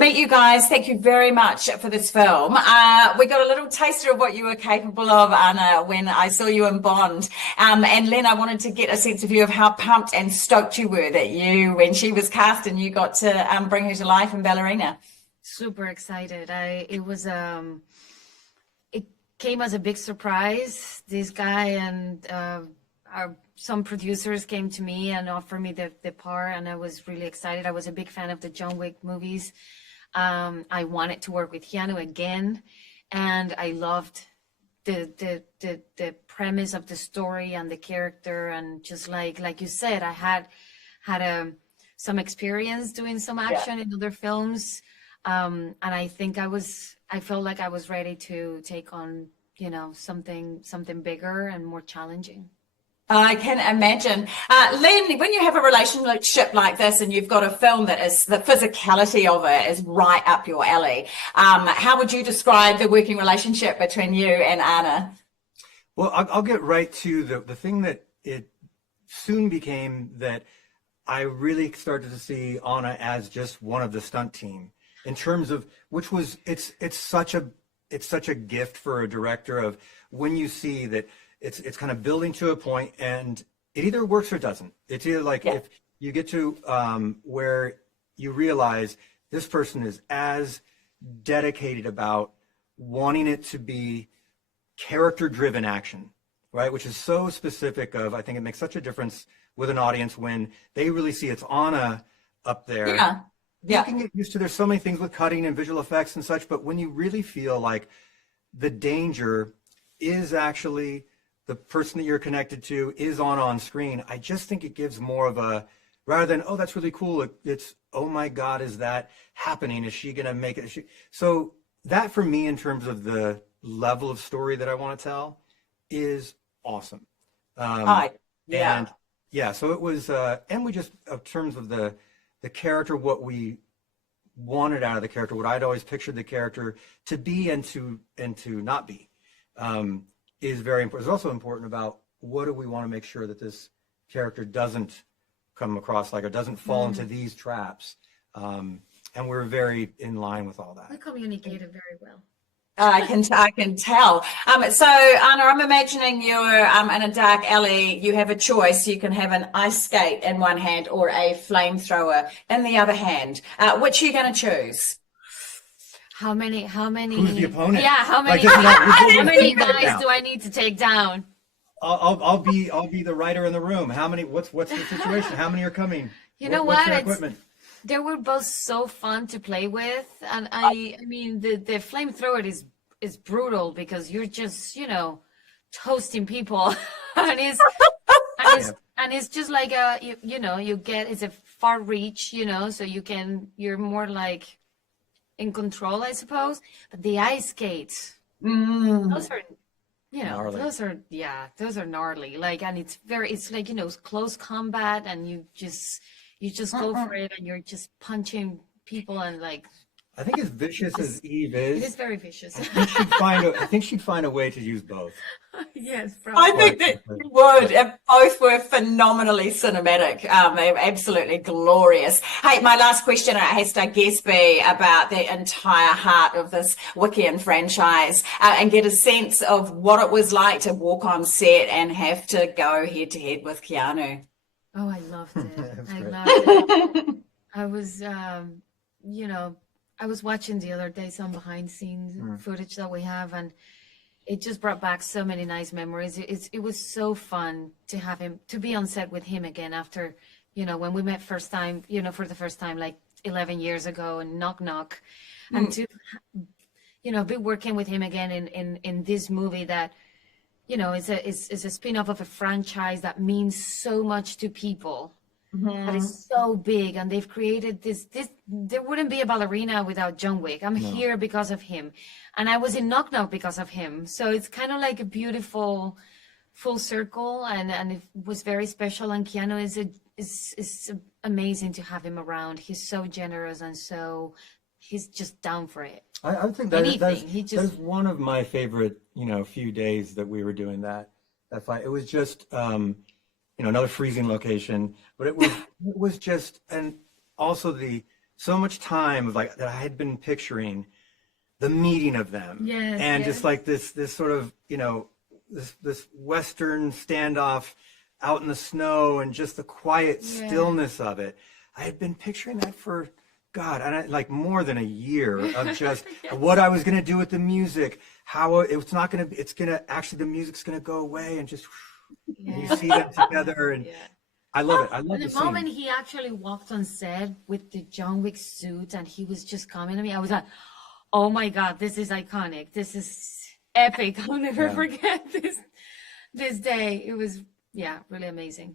meet you guys. Thank you very much for this film. We got a little taster of what you were capable of, Anna, when I saw you in Bond. And Len, I wanted to get a sense of you of how pumped and stoked you were that when she was cast and you got to bring her to life in Ballerina. Super excited. It came as a big surprise. This guy and some producers came to me and offered me the part, and I was really excited. I was a big fan of the John Wick movies. I wanted to work with Keanu again, and I loved the premise of the story and the character, and just like you said, I had some experience doing some action in other films, and I think I felt like I was ready to take on, something bigger and more challenging. I can imagine. Len, when you have a relationship like this and you've got a film that is, the physicality of it is right up your alley, how would you describe the working relationship between you and Anna? Well, I'll get right to the thing that it soon became, that I really started to see Anna as just one of the stunt team, in terms of, which was, it's such a gift for a director, of when you see that it's kind of building to a point and it either works or doesn't. It's either like, if you get to where you realize this person is as dedicated about wanting it to be character-driven action, right? Which is so specific of, I think it makes such a difference with an audience when they really see it's Anna up there. Yeah. You can get used to, there's so many things with cutting and visual effects and such, but when you really feel like the danger is actually the person that you're connected to is on screen, I just think it gives more of a, rather than, oh, that's really cool, it's, oh my God, is that happening? Is she gonna make it? So that, for me, in terms of the level of story that I want to tell, is awesome. So it was, and we just, in terms of the character, what we wanted out of the character, what I'd always pictured the character to be and to not be, is very important. It's also important about, what do we want to make sure that this character doesn't come across like, or doesn't fall into these traps. And we're very in line with all that. We communicated very well. I can tell. So Anna, I'm imagining you're in a dark alley. You have a choice. You can have an ice skate in one hand or a flamethrower in the other hand. Which are you going to choose? How many? Who's the opponent? Yeah, how many? Like, how many guys do I need to take down? I'll be the writer in the room. How many? What's the situation? How many are coming? You know what's what? their equipment? They were both so fun to play with, and I mean the flamethrower is brutal, because you're just toasting people, and it's just like it's a far reach, so you're more like in control, I suppose. But the ice skates, those are, gnarly. those are gnarly. Like, and it's like, close combat, and you just go for it, and you're just punching people, and like, I think as vicious as Eve is, it is very vicious. I think she'd find a way to use both. Yes, probably. I think that you would. And both were phenomenally cinematic. Absolutely glorious. Hey, my last question has to, I guess, be about the entire heart of this Wickian franchise, and get a sense of what it was like to walk on set and have to go head to head with Keanu. Oh, I loved it. I great. loved it. I was, I was watching the other day some behind scenes footage that we have, and it just brought back so many nice memories. It was so fun to have him, to be on set with him again after, when we met first time, for the first time, like 11 years ago, and Knock Knock, and to, be working with him again in this movie that, is a spin-off of a franchise that means so much to people. That is so big, and they've created this there wouldn't be a Ballerina without John Wick. I'm here because of him, and I was in Knock Knock because of him. So it's kind of like a beautiful full circle, and it was very special. And Keanu is amazing to have him around. He's so generous, and he's just down for it. I think that's one of my favorite few days that we were doing that fight. It was just another freezing location, but it was just, and also the so much time of like that I had been picturing the meeting of them. Yes, and yes. just like this sort of, you know, this Western standoff out in the snow and just the quiet stillness of it. I had been picturing that for God, like more than a year of just what I was going to do with the music, how it's not going to, it's going to actually, the music's going to go away and just, and you see them together. And I love it. I love the moment he actually walked on set with the John Wick suit and he was just coming to me, I was like, oh my God, this is iconic. This is epic. I'll never forget this day. It was, really amazing.